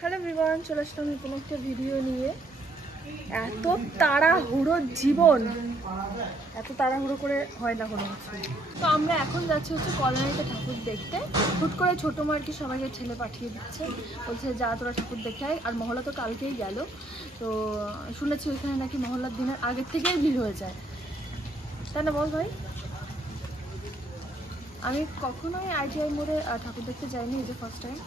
Hello everyone, চলে আসলাম নতুন একটা ভিডিও নিয়ে। এত তাড়াহুড়ো জীবন, এত তাড়াহুড়ো করে হয় না কোনো কিছু। তো আমরা এখন যাচ্ছি কল্যাণীতে ঠাকুর দেখতে। হুট করে ছোটো মা আর কি সবাইকে ঠেলে পাঠিয়ে দিচ্ছে, বলছে যা তোরা ঠাকুর দেখে আয়। আর মহল্লা তো কালকেই গেল, তো শুনেছি ওইখানে নাকি মহল্লার দিনের আগের থেকেই ভিড় হয়ে যায়, তাই না বল ভাই? আমি কখনোই আইটিআই মোড়ে ঠাকুর দেখতে যাইনি, এই যে ফার্স্ট টাইম।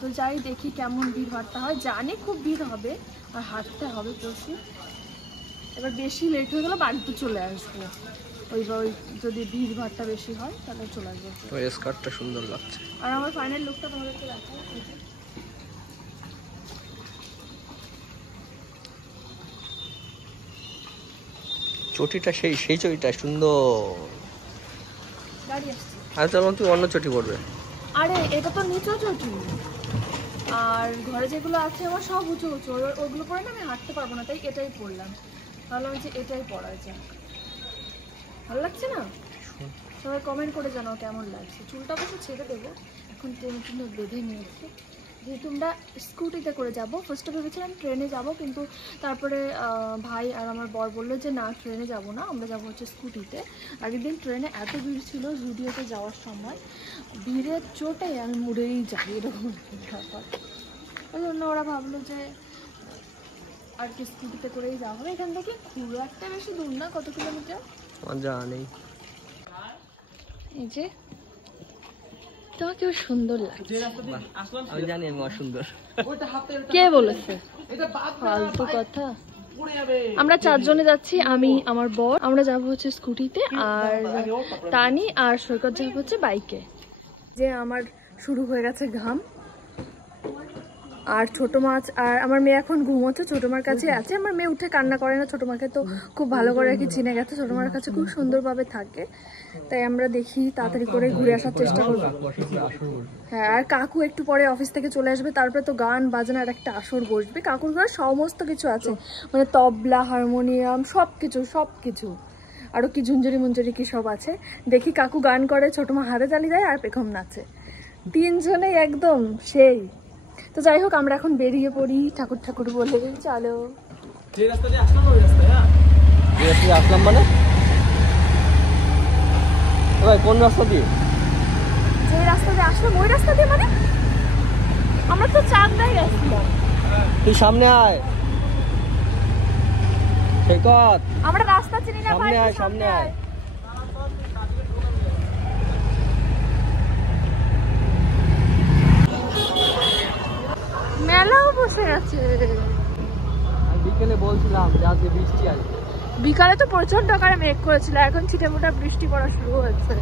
তো যাই দেখি কেমন ভিড় ভাড়টা হয়। জানি খুব ভিড় হবে আর হাঁটতে হবে প্রচুর। এবার বেশি লেট হয়ে গেলে বাড়িতে চলে আসবো। ওই যদি ভিড় ভাড়টা বেশি হয় তাহলে চলে আসবো। ওই স্কার্টটা সুন্দর লাগছে। আর আমার ফাইনাল লুকটা তোমাদেরকে দেখাই। চটিটা সেই চটিটা সুন্দর। গাড়ি আসছে। আমি তো তুই অন্য চটি পরবে। আরে এটা তো নিচু চটি, আর ঘরে যেগুলো আছে আমার সব উঁচু উঁচু, ওগুলো পরে না আমি হাঁটতে পারবো না, তাই এটাই পরলাম। ভাবলাম যে এটাই পরা যাক। ভালো লাগছে না? সবাই কমেন্ট করে জানাও কেমন লাগছে। চুলটা অবশ্য ছেড়ে দেবো, এখন টেনে টেনে বেঁধে নিয়েছি। যেহেতু আমরা স্কুটিতে করে যাব, ফার্স্টে ভেবেছিলাম ট্রেনে যাব, কিন্তু তারপরে ভাই আর আমার বর বললো যে না, ট্রেনে যাব না, আমরা যাবো স্কুটিতে। আগের দিন ট্রেনে এত ভিড় ছিল জুডিওতে যাওয়ার সময়, ভিড়ের চোটে আমি মুড়েই যাই, এরকম ব্যাপার। ওই জন্য ওরা ভাবলো যে আর কি স্কুটিতে করেই যাওয়া হবে। এখান থেকে খুব একটা বেশি দূর না, কত কিলোমিটার জানি। এই যে তোমাকেও সুন্দর লাগছে। আমি জানি আমি অসুন্দর। কে বলেছে ফালতু কথা? আমরা চারজনে যাচ্ছি, আমি আমার বর, আমরা যাবো স্কুটিতে, আর তানি আর সৈকত যাবো বাইকে। যে আমার শুরু হয়ে গেছে ঘাম। আর ছোট মাছ আর আমার মেয়ে এখন ঘুমোচ্ছে, ছোট মার কাছে আছে। আমার মেয়ে উঠে কান্না করে না, ছোট মাকে তো খুব ভালো করে আর কি চিনে গেছে, ছোট মার কাছে খুব সুন্দরভাবে থাকে। তাই আমরা দেখি তাড়াতাড়ি করে ঘুরে আসার চেষ্টা করবো। হ্যাঁ, আর কাকু একটু পরে অফিস থেকে চলে আসবে, তারপরে তো গান বাজনার একটা আসর বসবে। কাকুর ঘরে সমস্ত কিছু আছে, মানে তবলা, হারমোনিয়াম, সবকিছু আরো কি ঝুনঝুরি মুঞ্জুরি কি সব আছে। দেখি কাকু গান করে, ছোট মা হাতে তালি দেয়, আর পেখম নাচে, তিনজনেই একদম সেই। তো যাই হোক, আমরা এখন বেরিয়ে পড়ি ঠাকুর ঠাকুর বলে। চলো। আসলাম মানে কোন রাস্তা দিয়ে? যে রাস্তা দিয়ে আসলাম ওই রাস্তা দিয়ে, মানে আমরা তো চাঁদনায় গেছিলাম। তুই সামনে আয় সৈকত, আমরা রাস্তা চিনি না ভাই, সামনে আয়। মেলাও বসে গেছে। আমি বিকেলে বলছিলাম যে আজকে বৃষ্টি আসবে। বিকালে তো প্রচন্ড আকারে মেঘ করেছিল, এখন ছিটেমোটা বৃষ্টি পড়া শুরু হয়েছে।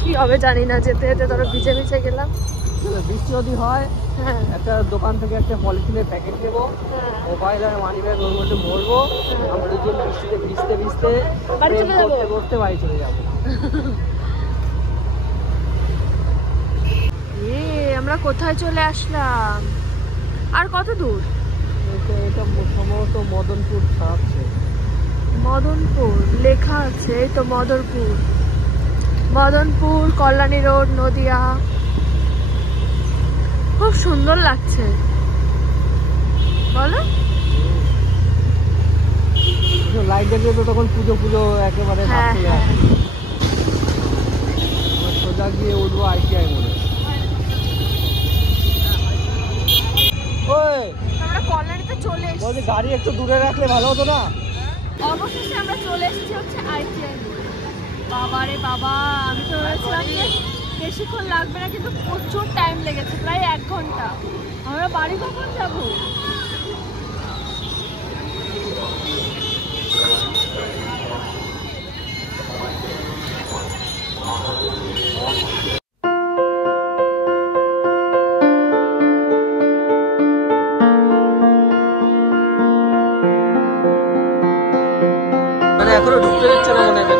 কি হবে জানি না, যেতে যেতে ধরো ভিজে ভিজে গেলাম। বৃষ্টি যদি হয়, একটা দোকান থেকে একটা পলিথিনের প্যাকেট নেবো, মোবাইল আর মানি ব্যাগ ওর মধ্যে ভরবো, আমরা দুজন বৃষ্টিতে ভিজতে ভিজতে বসতে বাড়ি চলে যাবো। আমরা কোথায় চলে আসলাম? আর কত দূর? এটা সম্ভবত মদনপুর ছাড়াচ্ছে। মদনপুর লেখা আছে, এই তো মদনপুর, কল্যাণী রোড, নদিয়া। খুব সুন্দর লাগছে বলো? লাইট দেখলে তো তখন পুজো একেবারে সোজা গিয়ে উঠবো আইটিআই মোড়ে। আমরা কল্যাণীতে চলে এসেছি। গাড়ি একটু দূরে রাখলে ভালো হতো না? অবশেষে আমরা চলে এসেছি আইটিআই মোড়ে। বাবা রে বাবা, আমি তো ভেবেছিলাম যে বেশিক্ষণ লাগবে না, কিন্তু প্রচুর টাইম লেগেছে, প্রায় 1 ঘন্টা। আমরা বাড়ি কখন যাবো? মানে এখনো ঢুকতে দিচ্ছে না মনে হয়।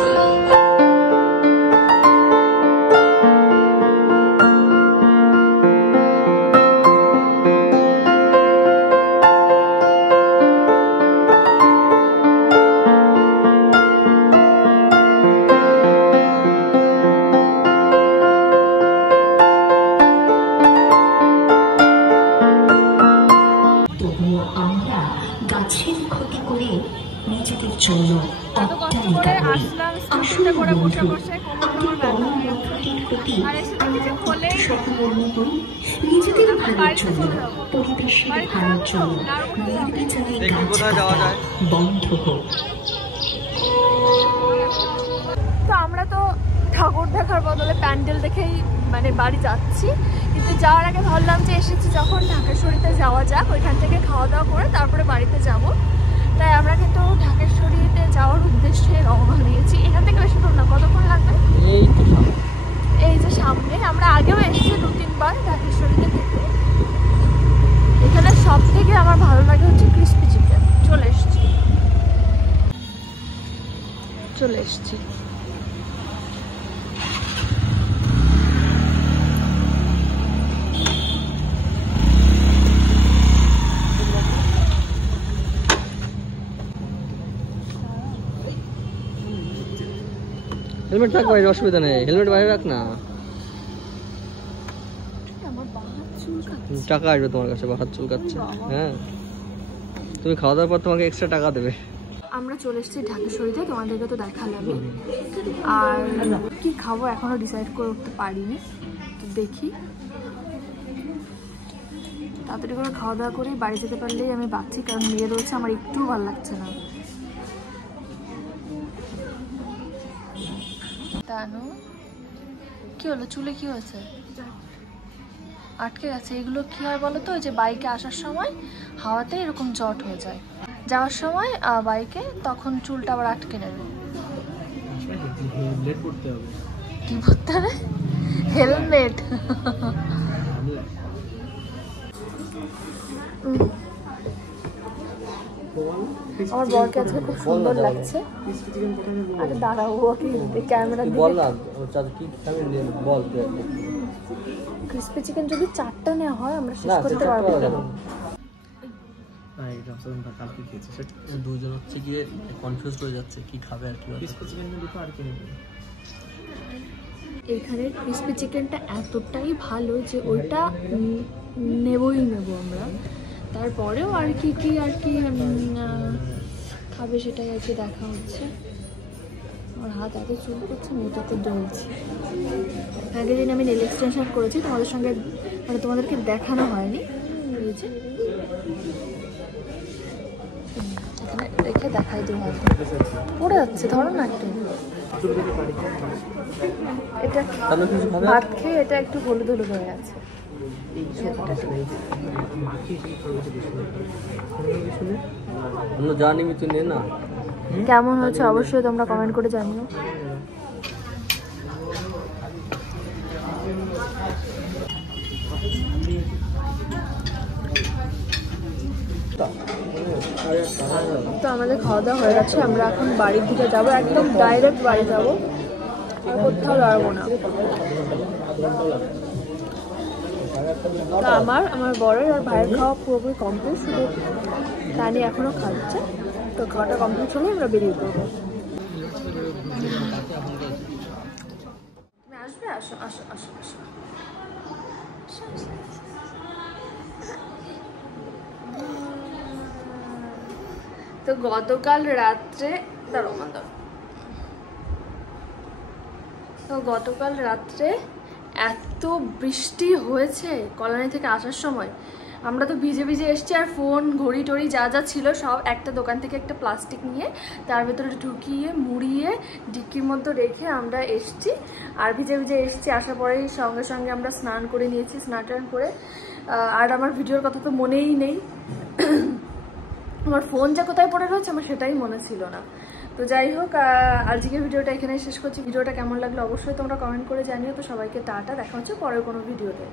চলো এত কষ্ট করে আসলাম স্কুটিতে করে বসে বসে কোমর ব্যথা হয়ে গেছে আর এসে দেখি খোলেই নিজেদের ভালোর জন্য পরিবেশের ভালোর জন্য বন্ধ হোক। তো আমরা তো ঠাকুর দেখার বদলে প্যান্ডেল দেখেই মানে বাড়ি যাচ্ছি, কিন্তু যাওয়ার আগে ভাবলাম যে এসেছি যখন ঢাকেশ্বরীতে যাওয়া যাক, ওইখান থেকে খাওয়া দাওয়া করে তারপরে বাড়িতে যাব। তাই আমরা কিন্তু ঢাকেশ্বরীতে যাওয়ার উদ্দেশ্যে রওনা দিয়েছি। এখান থেকে বেশি দূর না, কতক্ষণ লাগবে? এই যে সামনে, আমরা আগেও এসেছি 2-3 বার ঢাকেশ্বরীতে খেতে। এখানে সব থেকে আমার ভালো লাগে হচ্ছে ক্রিস্পি চিকেন। চলে এসেছি হেলমেট থাক ভাই, অসুবিধা নেই, হেলমেট বাইরে রাখ না। টাকা আসবে তোমার কাছে, বা হাত চুলকাচ্ছে। হ্যাঁ, তুমি খাওয়া দাওয়ার পর তোমাকে এক্সট্রা টাকা দেবে। আমরা চলে এসেছি ঢাকেশ্বরীতে, তোমাদেরকে তো দেখালামই। আর কি খাবো এখনো ডিসাইড করে উঠতে পারিনি, তো দেখি তাড়াতাড়ি করে খাওয়া দাওয়া করে বাড়ি যেতে পারলেই আমি বাঁচছি, কারণ মেয়ে রয়েছে, আমার একটুও ভালো লাগছে না। তানু কি হলো, চুলে কি হয়েছে? আটকে গেছে। এগুলো কি হয় বলো তো, ওই যে বাইকে আসার সময় হাওয়াতে এরকম জট হয়ে যায়, যাওয়ার সময় বাইকে তখন চুলটা আবার আটকে নেবে। কি পরতে হবে? হেলমেট। আমার বরকে আজকে খুব সুন্দর লাগছে। আরে দাঁড়াও, ক্যামেরা ক্রিস্পি চিকেন যদি 4টা নেওয়া হয় আমরা শেষ করতে পারবো না। দুজন হচ্ছে গিয়ে কনফিউজ হয়ে যাচ্ছে কি খাবে আর কি। এখানের ক্রিস্পি চিকেনটা এতটাই ভালো যে ওইটা নেবই আমরা। তারপরেও আর কি খাবে সেটাই আর কি দেখা হচ্ছে। আমার হাত এত চুল করছে, মেয়েটাতে ডলছে। আগের দিন আমি নেল এক্সটেনশন করেছি, তোমাদের সঙ্গে মানে তোমাদেরকে দেখানো হয়নি। এখানে রেখে দেখাই দিও, হাত পড়ে যাচ্ছে, ধরো না একটু। এটা ভাত খেয়ে এটা একটু হলুদ হয়ে আছে। কেমন হচ্ছে অবশ্যই তোমরা কমেন্ট করে জানিও। তো আমাদের খাওয়া দাওয়া হয়ে গেছে, আমরা এখন বাড়ির দিকে যাবো, একদম ডাইরেক্ট বাড়ি যাবো, আর কোথাও দাঁড়াবো না। আমার বড়ের আর ভাইয়ের খাওয়া পুরোপুরি কমপ্লিট, শুধু তানি এখনো খাচ্ছে। তো খাওয়াটা কমপ্লিট হলে আমরা বেরিয়ে পড়বো। তুমি আসবে? আসো আসো আসো আসো। তো গতকাল রাত্রে এত বৃষ্টি হয়েছে কল্যাণী থেকে আসার সময়। আমরা তো ভিজে এসছি, আর ফোন ঘড়ি টড়ি যা ছিল সব একটা দোকান থেকে একটা প্লাস্টিক নিয়ে তার ভেতরে ঢুকিয়ে মুড়িয়ে ডিক্কির মধ্যে রেখে আমরা এসছি। আর ভিজে এসছি, আসার পরেই সঙ্গে সঙ্গে আমরা স্নান করে নিয়েছি, স্নান টান করে। আর আমার ভিডিওর কথা তো মনেই নেই, আমার ফোন যা কোথায় পড়ে রয়েছে আমার সেটাই মনে ছিল না। তো যাই হোক, আজকের ভিডিওটা এখানেই শেষ করছি। ভিডিওটা কেমন লাগলো অবশ্যই তোমরা কমেন্ট করে জানিও। তো সবাইকে টাটা, দেখা হচ্ছে পরের কোনো ভিডিওতে।